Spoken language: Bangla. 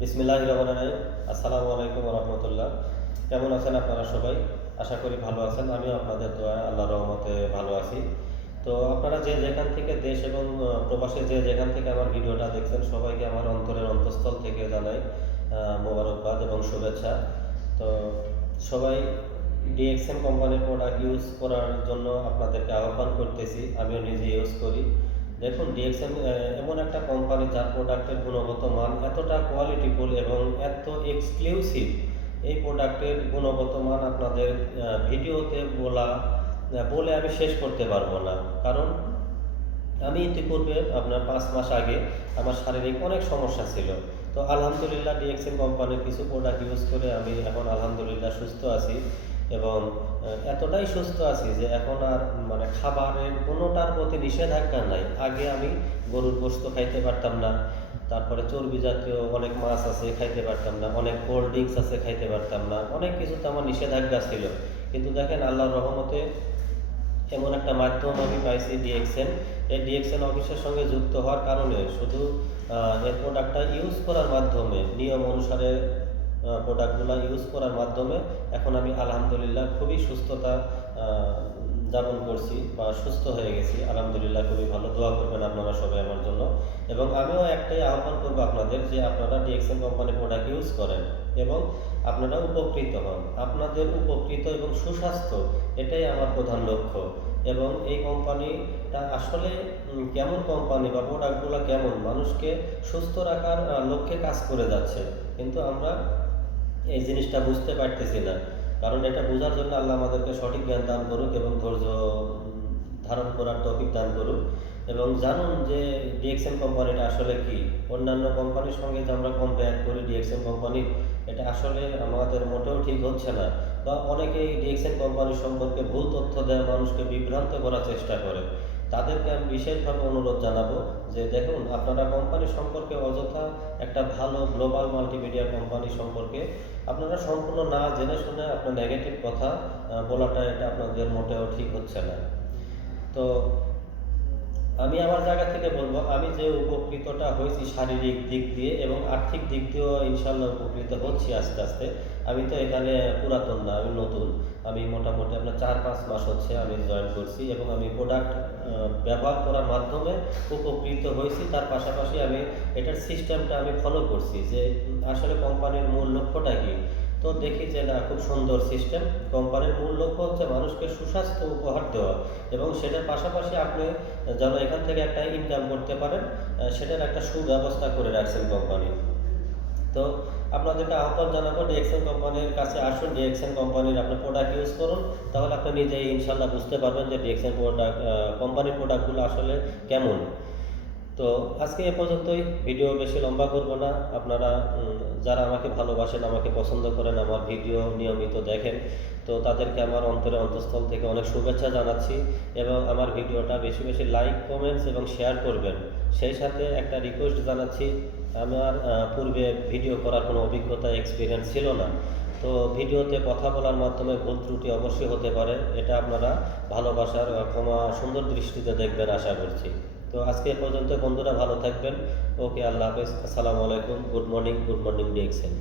বিসমিল্লাহির রহমানির রহিম। আসসালামু আলাইকুম ওয়া রাহমাতুল্লাহ। কেমন আছেন আপনারা সবাই? আশা করি ভালো আছেন। আমিও আপনাদের দোয়ায় আল্লাহর রহমতে ভালো আছি। তো আপনারা যে যেখান থেকে দেশ এবং প্রবাসে যে যেখান থেকে আমার ভিডিওটা দেখছেন সবাইকে আমার অন্তরের অন্তঃস্থল থেকে জানাই মোবারকবাদ এবং শুভেচ্ছা। তো সবাই ডিএক্সএন কোম্পানির প্রোডাক্ট ইউজ করার জন্য আপনাদেরকে আহ্বান করতেছি। আমিও নিজে ইউজ করি। দেখুন ডিএক্সএন এমন একটা কোম্পানি যার প্রোডাক্টের গুণগত মান এতটা কোয়ালিটিফুল এবং এত এক্সক্লুসিভ। এই প্রোডাক্টের গুণগত মান আপনাদের ভিডিওতে বলে আমি শেষ করতে পারবো না। কারণ আমি ইতিপূর্বে আপনার ৫ মাস আগে আমার শারীরিক অনেক সমস্যা ছিল। তো আলহামদুলিল্লাহ ডিএক্সএন কোম্পানির কিছু প্রোডাক্ট ইউজ করে আমি এখন আলহামদুলিল্লাহ সুস্থ আছি এবং এতটাই সুস্থ আছি যে এখন আর মানে খাবারের কোনোটার প্রতি নিষেধাজ্ঞা নাই। আগে আমি গরুর গোশত খাইতে পারতাম না, তারপরে চর্বি জাতীয় অনেক মাছ আছে খাইতে পারতাম না, অনেক কোল্ড ড্রিঙ্কস আছে খাইতে পারতাম না, অনেক কিছুতে আমার নিষেধাজ্ঞা ছিল। কিন্তু দেখেন আল্লাহর রহমতে এমন একটা মাধ্যম আমি পাইছি ডিএক্সএন। এই ডিএক্সএন অফিসের সঙ্গে যুক্ত হওয়ার কারণে শুধু এই প্রোডাক্টটা ইউজ করার মাধ্যমে নিয়ম অনুসারে প্রোডাক্টগুলো ইউজ করার মাধ্যমে এখন আমি আলহামদুলিল্লাহ খুবই সুস্থতা যাপন করছি বা সুস্থ হয়ে গেছি আলহামদুলিল্লাহ। খুবই ভালো, দোয়া করবেন আপনারা সবাই আমার জন্য। এবং আমিও একটাই আহ্বান করবো আপনাদের যে আপনারা ডিএক্সএন কোম্পানির প্রোডাক্ট ইউজ করেন এবং আপনারা উপকৃত হন। আপনাদের উপকৃত এবং সুস্বাস্থ্য এটাই আমার প্রধান লক্ষ্য। এবং এই কোম্পানিটা আসলে কেমন কোম্পানি বা প্রোডাক্টগুলো কেমন মানুষকে সুস্থ রাখার লক্ষ্যে কাজ করে যাচ্ছে, কিন্তু আমরা এই জিনিসটা বুঝতে পারতেছি না। কারণ এটা বোঝার জন্য আল্লাহ আমাদেরকে সঠিক জ্ঞান দান করুক এবং ধৈর্য ধারণ করার তৌফিক দান করুক। এবং জানুন যে ডিএক্সএন কোম্পানিটা আসলে কি। অন্যান্য কোম্পানির সঙ্গে যে আমরা কম্পেয়ার করি ডিএক্সএন কোম্পানি, এটা আসলে আমাদের মোটেও ঠিক হচ্ছে না। বা অনেকেই ডিএক্সএন কোম্পানি সম্পর্কে ভুল তথ্য দেয়, মানুষকে বিভ্রান্ত করার চেষ্টা করে। তাদেরকে আমি বিশেষভাবে অনুরোধ জানাবো যে দেখুন আপনারা কোম্পানি সম্পর্কে অযথা একটা ভালো গ্লোবাল মাল্টিমিডিয়া কোম্পানি সম্পর্কে আপনারা সম্পূর্ণ না জেনে শুনে আপনার নেগেটিভ কথা বলাটা এটা আপনাদের মোটেও ঠিক হচ্ছে না। তো আমি আমার জায়গা থেকে বলবো আমি যে উপকৃতটা হয়েছি শারীরিক দিক দিয়ে এবং আর্থিক দিক দিয়েও ইনশাল্লাহ উপকৃত হচ্ছি আস্তে আস্তে। আমি তো এখানে পুরাতন না, আমি নতুন। আমি মোটামুটি আপনার ৪-৫ মাস হচ্ছে আমি জয়েন করছি এবং আমি প্রোডাক্ট ব্যবহার করার মাধ্যমে উপকৃত হয়েছি। তার পাশাপাশি আমি এটার সিস্টেমটা আমি ফলো করছি যে আসলে কোম্পানির মূল লক্ষ্যটা কী। তো দেখি যে না, খুব সুন্দর সিস্টেম। কোম্পানির মূল লক্ষ্য হচ্ছে মানুষকে সুস্বাস্থ্য উপহার দেওয়া এবং সেটার পাশাপাশি আপনি যেন এখান থেকে একটা ইনকাম করতে পারেন সেটার একটা সুব্যবস্থা করে রাখছেন কোম্পানি। তো আপনাদেরকে আহ্বান জানাবো ডিএক্সএন কোম্পানির কাছে আসুন, ডিএক্সএন কোম্পানির আপনার প্রোডাক্ট ইউজ করুন। তাহলে আপনি নিজেই ইনশাল্লাহ বুঝতে পারবেন যে ডিএক্সএন প্রোডাক্ট কোম্পানির প্রোডাক্টগুলো আসলে কেমন। তো আজকে এ পর্যন্তই, ভিডিও বেশি লম্বা করব না। আপনারা যারা আমাকে ভালোবাসেন, আমাকে পছন্দ করেন, আমার ভিডিও নিয়মিত দেখেন, তো তাদেরকে আমার অন্তরে অন্তঃস্থল থেকে অনেক শুভেচ্ছা জানাচ্ছি। এবং আমার ভিডিওটা বেশি বেশি লাইক, কমেন্টস এবং শেয়ার করবেন। সেই সাথে একটা রিকোয়েস্ট জানাচ্ছি, আমার পূর্বে ভিডিও করার কোনো অভিজ্ঞতা এক্সপিরিয়েন্স ছিল না। তো ভিডিওতে কথা বলার মাধ্যমে ভুল ত্রুটি অবশ্যই হতে পারে, এটা আপনারা ভালোবাসার ক্ষমা সুন্দর দৃষ্টিতে দেখবেন আশা করছি। তো আজকে এ পর্যন্ত বন্ধুরা, ভালো থাকবেন। ওকে, আল্লাহ হাফেজ, আসসালামু আলাইকুম, গুড মর্নিং ডিএক্সএন।